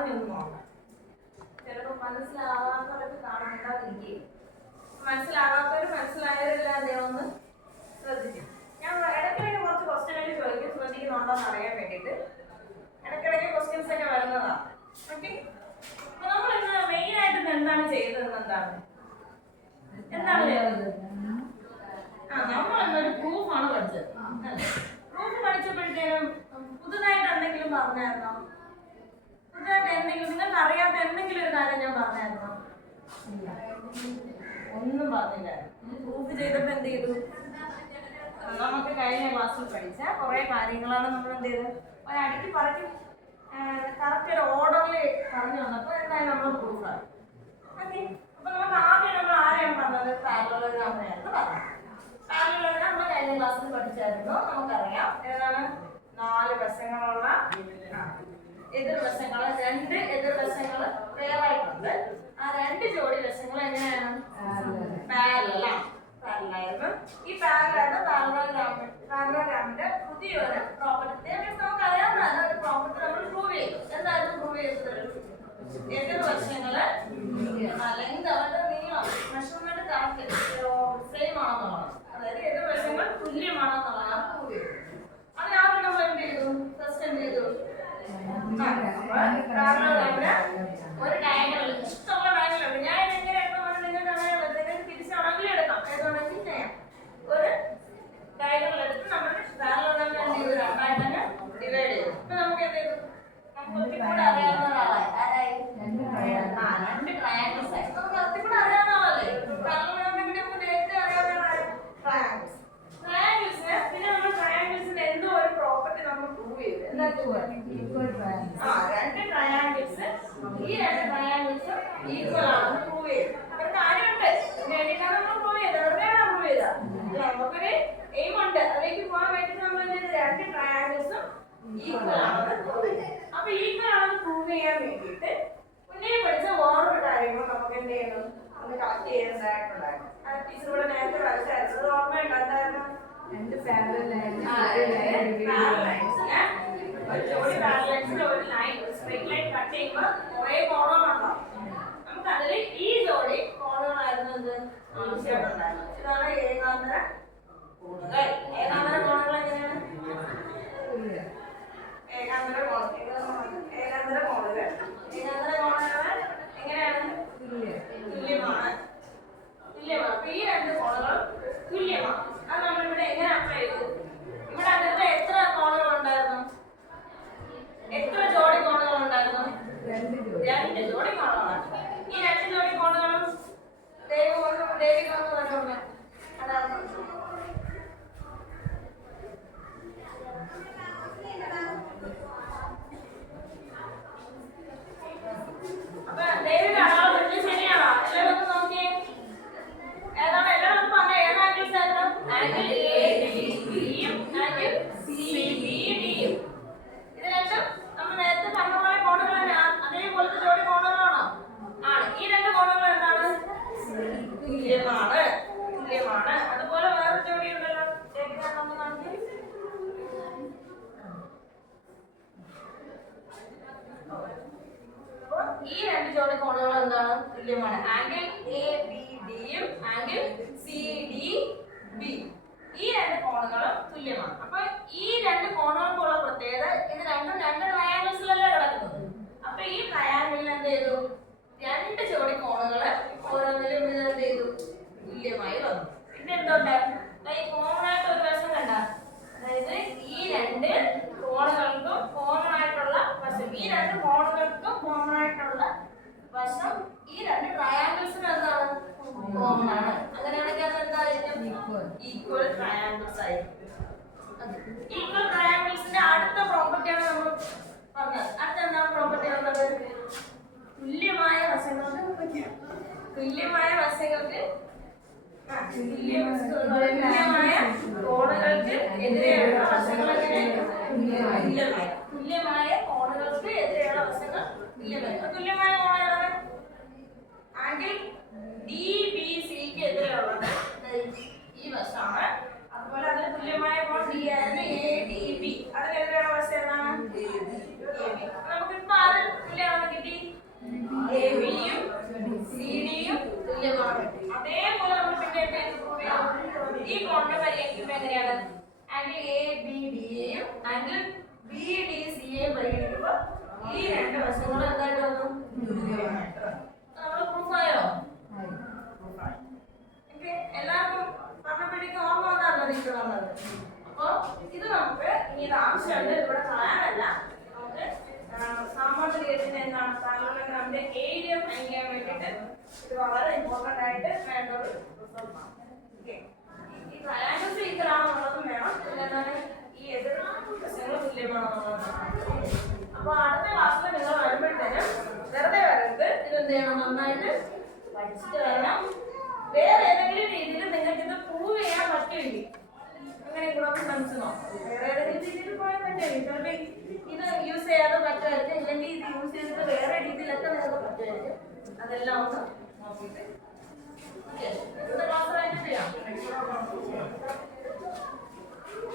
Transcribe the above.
പറഞ്ഞൊന്നും നോക്കാം. ചിലപ്പോൾ മനസ്സിലാവാത്തവർക്ക് കാണാണ്ടാതിരിക്കും. മനസ്സിലാവാത്തവർ മനസ്സിലായവരെല്ലാം അദ്ദേഹം ഒന്ന് ശ്രദ്ധിക്കും. ഞാൻ ഇടയ്ക്കിടയ്ക്ക് കുറച്ച് ക്വസ്റ്റ്യനൊക്കെ ചോദിക്കും, ശ്രദ്ധിക്കുന്നുണ്ടോ എന്ന് അറിയാൻ വേണ്ടിയിട്ട്. ഇടയ്ക്കിടയ്ക്ക് ക്വസ്റ്റ്യൻസ് ഒക്കെ വരുന്നതാണ്. ഓക്കെ, അപ്പൊ നമ്മൾ ഇന്ന് മെയിൻ ആയിട്ട് എന്താണ് ചെയ്തത്? എന്താണ് ചെയ്തത്? നമ്മൾ എന്നൊരു പ്രൂഫാണ് പഠിച്ചത്. പ്രൂഫ് പഠിച്ചപ്പോഴത്തേനും പുതുതായിട്ട് എന്തെങ്കിലും പറഞ്ഞായിരുന്നോ? പുതുതായിട്ട് എന്തെങ്കിലും നിങ്ങൾക്ക് അറിയാത്ത എന്തെങ്കിലും ഒരു കാര്യം ഞാൻ പറഞ്ഞായിരുന്നോ? ഒന്നും പറഞ്ഞില്ല. പ്രൂഫ് ചെയ്തപ്പോൾ എന്ത് ചെയ്തു? നമുക്ക് കഴിഞ്ഞ ക്ലാസ്സിൽ പഠിച്ച കുറെ കാര്യങ്ങളാണ് നമ്മൾ എന്ത് ചെയ്തത് ഒരടിക്ക് പറക്കി കറക്റ്റ് ഒരു ഓർഡറിൽ പറഞ്ഞു വന്നപ്പോൾ എന്തായാലും നമ്മൾ പ്രൂഫാണ്. ഓക്കെ, അപ്പൊ നമുക്ക് ആദ്യം നമ്മൾ ആരെയാണ് പറഞ്ഞത്? പാരലലോഗ്രാമിനെയായിരുന്നു പറഞ്ഞത്. പാരലലോഗ്രാം നമ്മൾ കഴിഞ്ഞ ക്ലാസ്സിൽ പഠിച്ചായിരുന്നു. നമുക്കറിയാം ഏതാണ്? 4 വശങ്ങളുള്ള എതിർവശങ്ങൾ, 2 എതിർവശങ്ങൾ വേറായിട്ടുണ്ട്. ആ 2 ജോഡി വശങ്ങൾ എങ്ങനെയാണ്? പാരലലായിരുന്നു. ഈ പാരലലോഗ്രാമിന്റെ പുതിയൊരു പ്രോപ്പർട്ടി നമുക്ക് അറിയാവുന്നതാണ്. ഒരു പ്രോപ്പർട്ടി നമ്മൾ പ്രൂവ് ചെയ്തു. എന്തായിരുന്നു പ്രൂവ് ചെയ്തത്? എതിർവശങ്ങള് ലെങ്ത്, അവരുടെ നീളം, മെഷർമെന്റ് കറക്റ്റ് സെയിം ആണെന്നുള്ളതാണ്. അതായത് എതിർവശങ്ങൾ തുല്യമാണെന്നുള്ളതാണ് പ്രൂവ് ചെയ്തത്. അത് ആദ്യം നമ്മൾ എന്ത് ചെയ്തു? ഫസ്റ്റ് എന്ത് ചെയ്തു? ഒരു ഡയഗണൽ, ഇഷ്ടമുള്ള ഡയഗണൽ ഉണ്ട്. ഞാൻ എങ്ങനെ എടുക്കണം നിങ്ങൾക്ക് അങ്ങനെ തിരിച്ചാണെങ്കിലും എടുക്കാം, ഏതാണെങ്കിലും ചെയ്യാം. ഒരു ഡയഗണൽ എടുത്ത് നമ്മൾ പാരലലോഗ്രാം എന്ത് ചെയ്തു? 2 ആയിട്ട് ഡിവൈഡ് ചെയ്തു. ഇപ്പൊ നമുക്ക് എന്ത് ചെയ്തു? നമുക്ക് കൂടെ അറിയാവുന്ന ഒരാളായി. ആരായി? 2 ട്രയാങ്കിൾസ് ആയി. നമുക്ക് അത്തിക്കൂടെ അറിയാവുന്ന ആളല്ലേ? പാരലലോഗ്രാമിന്റെ നേരത്തെ അറിയാവുന്ന ട്രയാങ്കിൾസ്. ട്രയാങ്കിൾസിന് പിന്നെ നമ്മൾ ട്രയാങ്കിൾസിന്റെ എന്തോ ഒരു പ്രോപ്പർട്ടി നമ്മൾ പ്രൂവ് ചെയ്തു. എന്താ പ്രൂവ്? 2 ട്രയാങ്കിൾസ്, ഈ 2 ട്രയാങ്കിൾസ് ഈക്വൽ ആണെന്ന് പ്രൂവ് ചെയ്തു. ഒരു കാര്യമുണ്ട്, വേണ്ടിയിട്ടാണ് നമ്മൾ പ്രൂവ് ചെയ്തത്. എവിടെയാണ് പ്രൂവ് ചെയ്തത്? നമുക്കൊരു എയിം ഉണ്ട്. അതിലേക്ക് പോകാൻ വേണ്ടിയിട്ട് നമ്മൾ എന്ത് ചെയ്ത്? 2 ട്രയാങ്കിൾസും ഈക്വൽ ആണെന്ന് പ്രൂവ് ചെയ്തു. അപ്പൊ ഈക്വൽ ആണെന്ന് പ്രൂവ് ചെയ്യാൻ വേണ്ടിയിട്ട് മുന്നേ പഠിച്ച വേറൊരു കാര്യങ്ങൾ നമുക്ക് എന്ത് ചെയ്യണം? ഒന്ന് കളക്ട് ചെയ്യേണ്ടതായിട്ടുണ്ടായിരുന്നു. ടീച്ചർ ഇവിടെ നേരത്തെ വരച്ചായിരുന്നു. അത് ഓർമ്മയുണ്ട്. എന്തായിരുന്നു? 2 പാരലൽ ലൈൻസിന് ഒരു ജോഡി പാരലൽ ലൈൻസിൽ ഒരു ലൈൻ, സ്ട്രെയിറ്റ് ലൈൻ കട്ട് ചെയ്യുമ്പോൾ കുറേ കോണുകളുണ്ടാവും. നമുക്ക് അതിൽ ഈ ജോഡി കോണുകളായിരുന്നു എന്ത് ആവശ്യമായിട്ടുണ്ടായിരുന്നു. ഇതാണ് ഏകാന്തര കോണുകൾ. ഏകാന്തര കോണുകൾ എങ്ങനെയാണ്? ഏകാന്തര കോണുകൾ എങ്ങനെയാണ്? തുല്യമാണ്. അപ്പൊ ഈ 2 കോണുകളും തുല്യമാണ്. അത് നമ്മളിവിടെ എങ്ങനെ അപ്ലൈ ചെയ്തു? ഇവിടെ അതിന്റെ എത്ര കോണുകൾ ഉണ്ടായിരുന്നു? എത്ര ജോഡി കോണുകൾ ഉണ്ടായിരുന്നു? 2 ജോഡി കോണുകളാണ്. ഈ 2 ജോഡി കോണുകളും ദേവികൊന്ന് വരുന്നു. അതാണ് അപ്പൊ ദേവിക അളവ് പഠിച്ചത് ശരിയാണോ? എല്ലാവരും ഒന്ന് നോക്കിയേ. ഏതാണ്? എല്ലാവരും ഒന്ന് പറഞ്ഞേ. ഏത് ആംഗിൾസ് ആയിരുന്നു? ആംഗിൾ ABCയും ആംഗിൾ CBDയും. ഇത് രണ്ടും നമ്മൾ നേരത്തെ പറഞ്ഞ പോലെ കോണുകളാണ്. അതേപോലത്തെ ജോഡി കോണുകളാണോ? ആണ്. ഈ 2 കോണുകൾ എന്താണ്? തുല്യമാണ്. അതുപോലെ വേറൊരു ജോഡി ഉണ്ടല്ലോ. ഈ 2 ജോഡി കോണുകൾ എന്താണ്? തുല്യമാണ്. ആംഗിൾ ABDയും ആംഗിൾ CDB. ഈ 2 കോണുകളും തുല്യമാണ്. അപ്പൊ ഈ 2 കോണുകൾക്കുള്ള പ്രത്യേകത, ഇത് രണ്ടും 2 ട്രയാങ്കിൾസിലല്ലേ കിടക്കുന്നത്. അപ്പൊ ഈ ട്രയാങ്കിളിൽ എന്ത് ചെയ്തു? 2 ജോഡി കോണുകൾ ഓരോന്നിലും എന്ത് ചെയ്തു? തുല്യമായി വന്നു. പിന്നെ എന്തുണ്ടായിരുന്നു? ഈ കോമൺ ആയിട്ട് ഒരു വശം കണ്ട, അതായത് ഈ 2 കോണുകൾക്കും കോമൺ ആയിട്ടുള്ള വശം, ഈ 2 കോണുകൾക്കും കോമൺ ആയിട്ടുള്ള വശം ഈ 2 ട്രയാങ്കിൾസിന് എന്താണ്? കോമൺ ആണ്. അങ്ങനെയാണെങ്കിൽ അത് എന്തായിരിക്കും? ഈക്വൽ ട്രയാങ്കിൾസ് ആയിരിക്കും. ഈക്വൽ ട്രയാങ്കിൾസിന്റെ അടുത്ത പ്രോപ്പർട്ടിയാണ് നമ്മൾ പറഞ്ഞത്. അടുത്ത എന്താണ് പ്രോപ്പർട്ടി വന്നത്? തുല്യമായ വശങ്ങൾക്ക് തുല്യമായ കോണുകൾക്ക് എതിരെയുള്ള വശങ്ങൾ എങ്ങനെയായിരിക്കും? തുല്യമായ കോണുകൾക്ക് എതിരെയുള്ള വശങ്ങൾ തുല്യമായിരിക്കും. തുല്യമായ കോണുകളാണ് ആംഗിൾ DBCക്ക് എതിരെയുള്ളത് ഈ വശമാണ്. അതുപോലെ അതിന് തുല്യമായ കോൺ D ആയിരുന്നു ADB. അതിനെതിരെയുള്ള വശം ഏതാണ്? AB. നമുക്കിപ്പോ ആര് തുല്യമാണെങ്കിൽ എന്താണ് പാരലോഗ്രാമിന്റെ ഏരിയ ഫൈൻഡ് ചെയ്യാൻ വേണ്ടിയിട്ട് ഇത് വളരെ ഇമ്പോർട്ടന്റ് ആയിട്ട് വേണ്ട ഒരു റിസൾട്ടാണ്. ഓക്കെ, ഈ ട്രയാങ്കിൾസ് ഈക്വൽ ആണെന്നുള്ളതും വേണം, പിന്നെ എന്താണ് ഈ എതിർ വശങ്ങൾ തുല്യമാണെന്നുള്ളതാണ്. അപ്പൊ അടുത്ത ക്ലാസ്സിൽ നിങ്ങൾ വരുമ്പോഴത്തേനും വെറുതെ വരരുത്, ഇതെന്ത് ചെയ്യണം, നന്നായിട്ട് പഠിച്ചിട്ട് വരണം. വേറെ ഏതെങ്കിലും രീതിയിൽ നിങ്ങൾക്ക് ഇത് പ്രൂവ് ചെയ്യാൻ പറ്റുമെങ്കിൽ അങ്ങനെ കൂടെ ഒന്ന് ശ്രമിച്ചു നോക്കാം. വേറെ ഏതെങ്കിലും രീതിയിൽ പോയാൽ പറ്റുമെങ്കിൽ ചിലപ്പോൾ ഇത് യൂസ് ചെയ്യാതെ പറ്റുമായിരിക്കും, ഇല്ലെങ്കിൽ ഇത് യൂസ് ചെയ്തിട്ട് വേറെ രീതിയിലൊക്കെ നിങ്ങൾക്ക് പറ്റുമായിരിക്കും. അതെല്ലാം ഒന്ന് നോക്കിയിട്ട് ക്ലാസ് ചെയ്യാം.